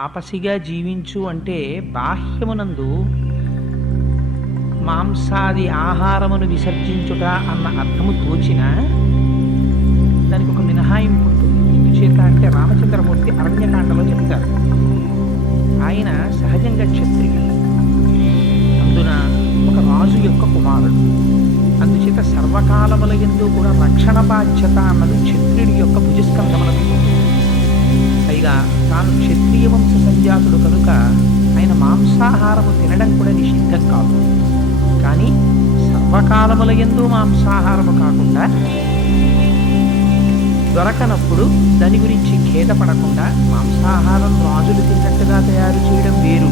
తాపసిగా జీవించు అంటే బాహ్యమునందు మాంసాది ఆహారమును విసర్జించుట అన్న అర్థము తోచిన దానికి ఒక మినహాయింపు ఉంటుంది. ఎందుచేత అంటే రామచంద్రమూర్తి అరణ్యకాండలో చెప్తారు. ఆయన సహజంగా క్షత్రియుడు, అందున ఒక రాజు యొక్క కుమారుడు. అందుచేత సర్వకాలముల యందు కూడా రక్షణ బాధ్యత అన్నది క్షత్రియుడి యొక్క భుజస్కంధములకు ఉంటుంది. పైగా తాను క్షత్రియ వంశ సంజాతుడు కనుక ఆయన మాంసాహారము తినడం కూడా నిషిద్ధం కాదు. కానీ సర్వకాలముల యందు మాంసాహారము కాకుండా దొరకనప్పుడు దాని గురించి ఖేదపడకుండా మాంసాహారం రాజులు తిన్నట్టుగా తయారు చేయడం వేరు,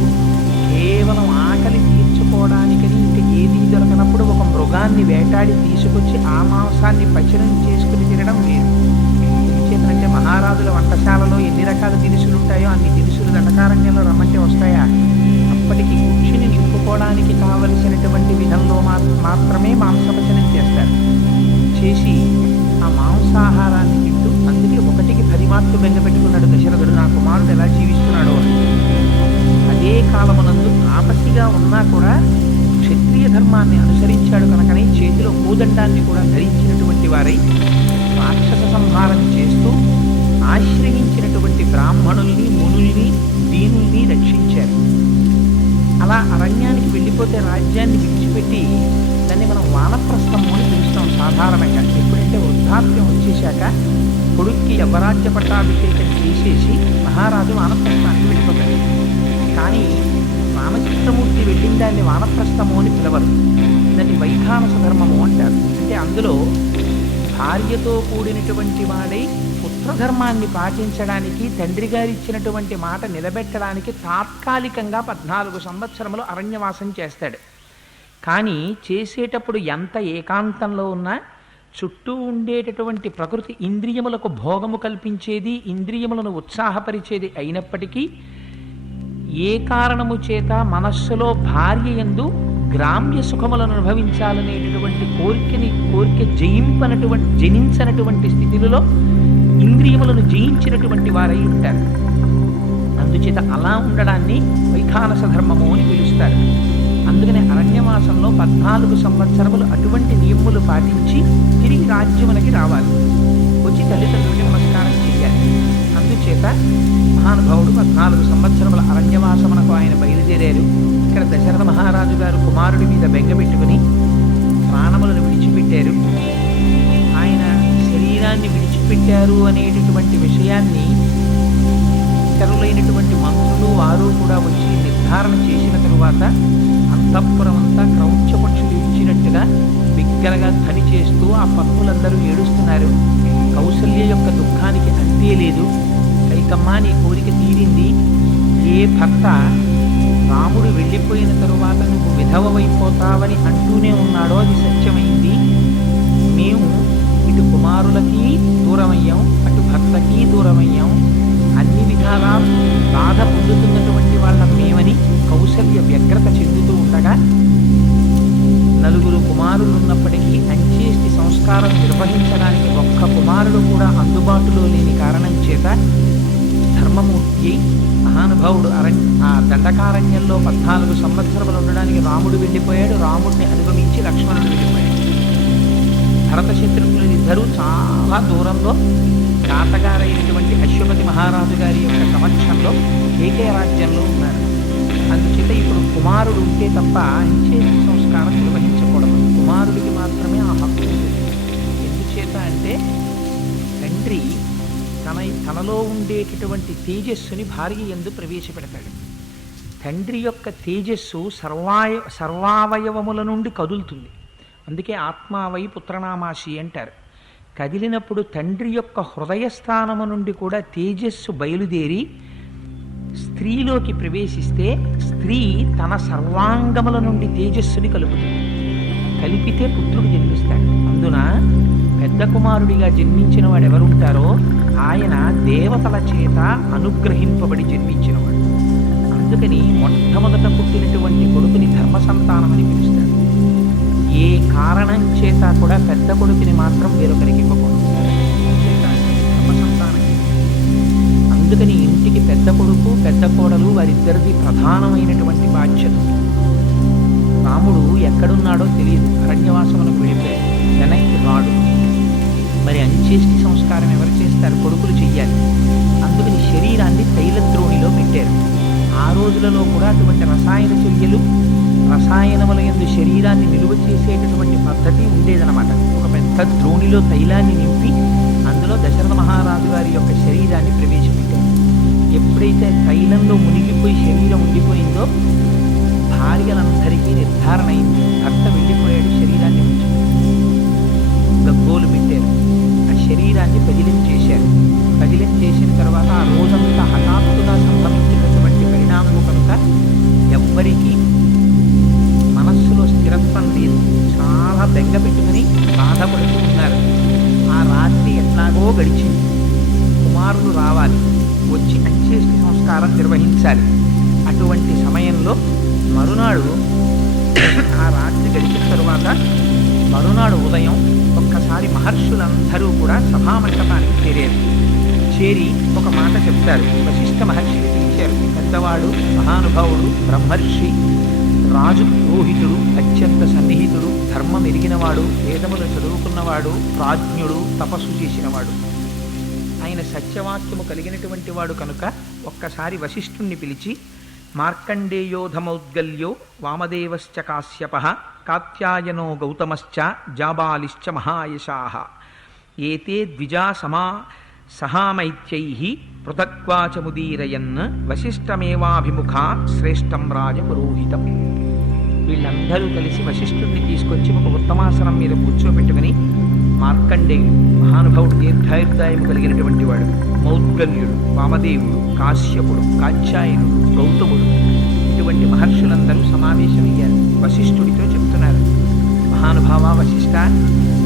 కేవలం ఆకలి తీర్చుకోవడానికని ఇంక ఏదీ దొరకనప్పుడు ఒక మృగాన్ని వేటాడి తీసుకొచ్చి ఆ మాంసాన్ని పచనం చేసుకుని తినడం వేరు. ఎందుచేతనంటే మహారాజుల వంటశాలలో ఎన్ని రకాల దినుసులు ఉంటాయో అన్ని దినుసులు దండకారణ్యంలో రమ్మంటే వస్తాయా? అప్పటికి కుక్షిని నింపుకోవడానికి కావలసినటువంటి విధంలో మాత్రమే మాంసపచనం చేస్తారు. చేసి ఆ మాంసాహారాన్ని తింటూ, అందుకే 1కి 10 మార్కులు బెంగపెట్టుకున్నాడు దశరథుడు, నా కుమారుడు ఎలా జీవిస్తున్నాడో అని. అదే కాలమునందు తాపసిగా ఉన్నా కూడా క్షత్రియ ధర్మాన్ని అనుసరించాడు కనుకనే చేతిలో కోదండాన్ని కూడా ధరించినటువంటి వారై రాక్షస సంహారం చేస్తూ ఆశ్రయించినటువంటి బ్రాహ్మణుల్ని, మునుల్ని, దీనుల్ని రక్షించారు. అలా అరణ్యానికి వెళ్ళిపోతే రాజ్యాన్ని విడిచిపెట్టి దాన్ని మనం వానప్రస్థము అని పిలుస్తాం సాధారణంగా. ఎప్పుడంటే వృద్ధాప్యం వచ్చేశాక కొడుక్కి యవరాజ్య పట్టాభిషేకం చేసేసి మహారాజు వానప్రస్థానికి వెళ్ళిపోతాడు. కానీ రామచంద్రమూర్తి వెళ్ళిన దాన్ని వానప్రస్థము అని పిలవరు, దాన్ని వైఖానస ధర్మము అంటారు. అంటే అందులో భార్యతో కూడినటువంటి వాడై పుత్రధర్మాన్ని పాటించడానికి, తండ్రి గారు ఇచ్చినటువంటి మాట నిలబెట్టడానికి తాత్కాలికంగా 14 సంవత్సరములు అరణ్యవాసం చేస్తాడు. కానీ చేసేటప్పుడు ఎంత ఏకాంతంలో ఉన్నా చుట్టూ ఉండేటటువంటి ప్రకృతి ఇంద్రియములకు భోగము కల్పించేది, ఇంద్రియములను ఉత్సాహపరిచేది అయినప్పటికీ ఏ కారణము చేత మనస్సులో భార్య యందు గ్రామ్య సుఖములను అనుభవించాలనేటటువంటి కోరిక జనించనటువంటి స్థితిలో ఇంద్రియములను జయించినటువంటి వారై ఉంటారు. అందుచేత అలా ఉండడాన్ని వైఖానస ధర్మము అని పిలుస్తారు. అందుకనే అరణ్యవాసంలో 14 సంవత్సరములు అటువంటి నియములు పాటించి తిరిగి రాజ్యమునకి రావాలి, వచ్చి తల్లిదండ్రులకి నమస్కారం చేయాలి. అందుచేత మహానుభావుడు 14 సంవత్సరముల అరణ్యవాసమునకు ఆయన బయలుదేరారు. ఇక్కడ దశరథ మహారాజు గారు కుమారుడి మీద బెంగపెట్టుకుని ప్రాణములను విడిచిపెట్టారు. ఆయన శరీరాన్ని విడిచిపెట్టారు అనేటటువంటి విషయాన్ని ఇతరులైనటువంటి మంత్రులు వారు కూడా వచ్చి నిర్ధారణ చేసిన తరువాత అంతఃపురం అంతా క్రౌంచపక్షులు ఇచ్చినట్టుగా బిగ్గరగా ధ్వని చేస్తూ ఆ పత్నులందరూ ఏడుస్తున్నారు. కౌసల్య యొక్క దుఃఖానికి అంతే లేదు. కైకమ్మ, నీ కోరిక తీరింది. ఏ భర్త రాముడు వెళ్ళిపోయిన తరువాత నువ్వు విధవైపోతావని అంటూనే ఉన్నాడో అది సత్యమైంది. మేము ఇటు కుమారులకి దూరమయ్యాం, అటు భర్తకి దూరమయ్యాం, అన్ని విధాలా బాధ పొందుతున్నటువంటి వాళ్ళం మేమని కౌసల్య వ్యగ్రత చెందుతూ ఉండగా, నలుగురు కుమారులు ఉన్నప్పటికీ అంచేష్టి సంస్కారం నిర్వహించడానికి ఒక్క కుమారుడు కూడా అందుబాటులో లేని కారణం చేత ధర్మమూర్తి మహానుభావుడు ఆ దండకారణ్యంలో 14 సంవత్సరములు ఉండడానికి రాముడు వెళ్ళిపోయాడు. రాముడిని అనుగమించి లక్ష్మణుడు వెళ్ళిపోయాడు. భరత శత్రుఘ్నులు ఇద్దరూ చాలా దూరంలో తాతగారైనటువంటి అశ్వపతి మహారాజు గారి యొక్క సమక్షంలో ఏకే రాజ్యంలో ఉన్నారు. అందుచేత ఇప్పుడు కుమారుడు ఉంటే తప్ప అంచేష్టి సంస్కారం నిర్వహించకూడదు. కుమారుడికి మాత్రమే ఆ హక్కు ఉంది. ఎందుచేత అంటే తండ్రి తనలో ఉండేటటువంటి తేజస్సుని భార్య యందు ప్రవేశపెడతాడు. తండ్రి యొక్క తేజస్సు సర్వావయవముల నుండి కదులుతుంది. అందుకే ఆత్మావై పుత్రనామాసి అంటారు. కదిలినప్పుడు తండ్రి యొక్క హృదయస్థానము నుండి కూడా తేజస్సు బయలుదేరి స్త్రీలోకి ప్రవేశిస్తే స్త్రీ తన సర్వాంగముల నుండి తేజస్సుని కలుపుతుంది. కలిపితే పుత్రుడు జన్మిస్తాడు. అందున పెద్ద కుమారుడిగా జన్మించిన వాడు ఎవరుంటారో ఆయన దేవతల చేత అనుగ్రహింపబడి జన్మించినవాడు. అందుకని మొట్టమొదట పుట్టినటువంటి కొడుకుని ధర్మ సంతానమని పిలుస్తాడు. ఏ కారణం చేత కూడా పెద్ద కొడుకుని మాత్రం వేరొకరికి ఇవ్వకూడదు. ధర్మ సంతానం అందుకని ఇంటికి పెద్ద కొడుకు పెద్ద కోడలు వారిద్దరిది ప్రధానమైనటువంటి బాధ్యత. రాముడు ఎక్కడున్నాడో తెలియదు, అరణ్యవాసమునకు వెళ్ళిపోయాడు, వెనక్కి రాడు. మరి అంత్యేష్టి సంస్కారం ఎవరు చేస్తారు? కొడుకులు చెయ్యాలి. అందుకని శరీరాన్ని తైలద్రోణిలో పెట్టారు. ఆ రోజులలో కూడా అటువంటి రసాయన చర్యలు, రసాయనముల యందు శరీరాన్ని నిలువ చేసేటటువంటి పద్ధతి ఉండేదన్నమాట. ఒక పెద్ద ద్రోణిలో తైలాన్ని నింపి అందులో దశరథ మహారాజు గారి యొక్క శరీరాన్ని ప్రవేశపెట్టారు. ఎప్పుడైతే తైలంలో మునిగిపోయి శరీరం ఉండిపోయిందో భార్యలందరికీ నిర్ధారణ అయింది, భర్త వెళ్ళిపోయాడు, శరీరాన్ని గగ్గోలు పెట్టారు. ఆ శరీరాన్ని బదిలం చేశారు. బదిలం చేసిన తర్వాత ఆ రోజంతా హఠాత్తుగా సంభవించినటువంటి పరిణామం కనుక ఎవ్వరికీ మనస్సులో స్థిరత్వం లేదు. చాలా బెంగ పెట్టుకుని బాధపడుతూ ఉన్నారు. ఆ రాత్రి ఎట్లాగో గడిచింది. కుమారులు రావాలి, వచ్చి అంత్యేష్టి సంస్కారం నిర్వహించాలి. అటువంటి సమయంలో మరునాడు ఆ రాత్రి గడిచిన తరువాత మరునాడు ఉదయం ఒక్కసారి మహర్షులందరూ కూడా సభామంటపానికి చేరారు. చేరి ఒక మాట చెప్తారు. వశిష్ఠ మహర్షిని పిలిచారు. పెద్దవాడు, మహానుభావుడు, బ్రహ్మర్షి, రాజు పురోహితుడు, అత్యంత సన్నిహితుడు, ధర్మం ఎరిగినవాడు, వేదములు చదువుకున్నవాడు, ప్రాజ్ఞుడు, తపస్సు చేసినవాడు, ఆయన సత్యవాక్యము కలిగినటువంటి వాడు కనుక ఒక్కసారి వశిష్ఠుణ్ణి పిలిచి, మార్కండేయోధమౌద్గల్యో వామదేవశ్చ కాశ్యపః కాత్యాయనో గౌతమశ్చ జాబాలిశ్చ మహాయశాః ఏతే ద్విజా సహామైత్యైః పృథక్వాచముదీరయన్ వశిష్ఠమేవాభిముఖా శ్రేష్టం రాజపురోహితం. వీళ్ళందరూ కలిసి వశిష్ఠుడిని తీసుకొచ్చి ఒక ఉత్తమాసనం మీద కూర్చోబెట్టుకుని, మార్కండేయుడు మహానుభావుడు, దీర్ఘాయుర్దాయము కలిగినటువంటి వాడు, మౌద్గల్యుడు, వామదేవుడు, కాశ్యపుడు, కాత్యాయనుడు, గౌతముడు, ఇటువంటి మహర్షులందరూ సమావేశమయ్యారు. వశిష్ఠుడితో చెప్తున్నారు, మహానుభావ వశిష్ఠ,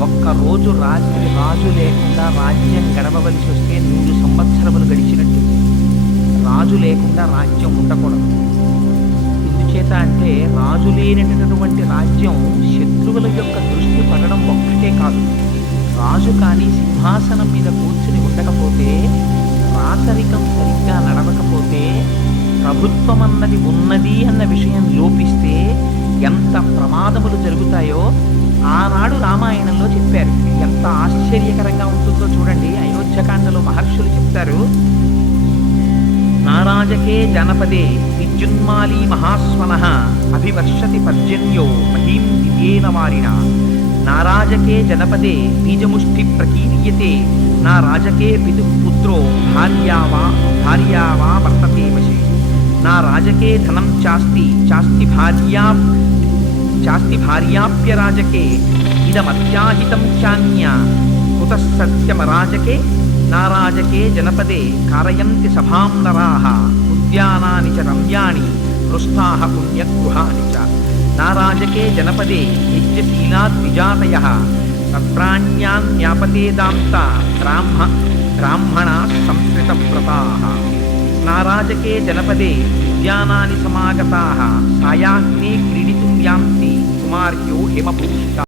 ఒక్కరోజు రాత్రి రాజు లేకుండా రాజ్యం గడవవలసి వస్తే 100 సంవత్సరములు గడిచినట్టు. రాజు లేకుండా రాజ్యం ఉండకూడదు. ఎందుచేత అంటే రాజు లేనటువంటి రాజ్యం శత్రువుల యొక్క దృష్టి పడడం ఒక్కటే కాదు, రాజు కానీ సింహాసనం మీద కూర్చుని ఉండకపోతే, రాచరికం సరిగ్గా నడవకపోతే, ప్రభుత్వం అన్నది ఉన్నది అన్న విషయం లోపిస్తే ఎంత ప్రమాదములు జరుగుతాయో ఆనాడు రామాయణంలో చెప్పారు. ఎంత ఆశ్చర్యకరంగా ఉంటుందో చూడండి. అయోధ్యకాండలో మహర్షులు చెప్తారు, నారాజకే జనపదే విద్యున్మాలీ మహాస్వనః అభివర్షతి పర్జన్యో మహీం దివ్యేన వారిణ. నారాజకే జనపదే బీజముష్టి ప్రకీర్యతే నా రాజకే పితుపుత్రో భార్యావా వర్తతే వశే. నా రాజకే ధనం చాస్తి భార్యాప్యరాజకే ఇదమత్యాహితం చాన్య కుతః సత్యమరాజకే. నారాజకే జనపదే కారయంతి సభాం నరాః ఉద్యానాని చ రమ్యాణి పృష్ఠాః పుణ్యగృహాణి చ. నారాజకే జనపదే యజ్ఞశీలాద్విజాతయః తత్రాణ్యాన్యాపతేదాంత బ్రాహ్మణాః సంస్కృతవ్రతాః. నారాజకే జనపదే ఉద్యానాని సమాగతాః సాయాహ్నే క్రీడితుం యాంతి కుమార్యో హిమభూషితాః.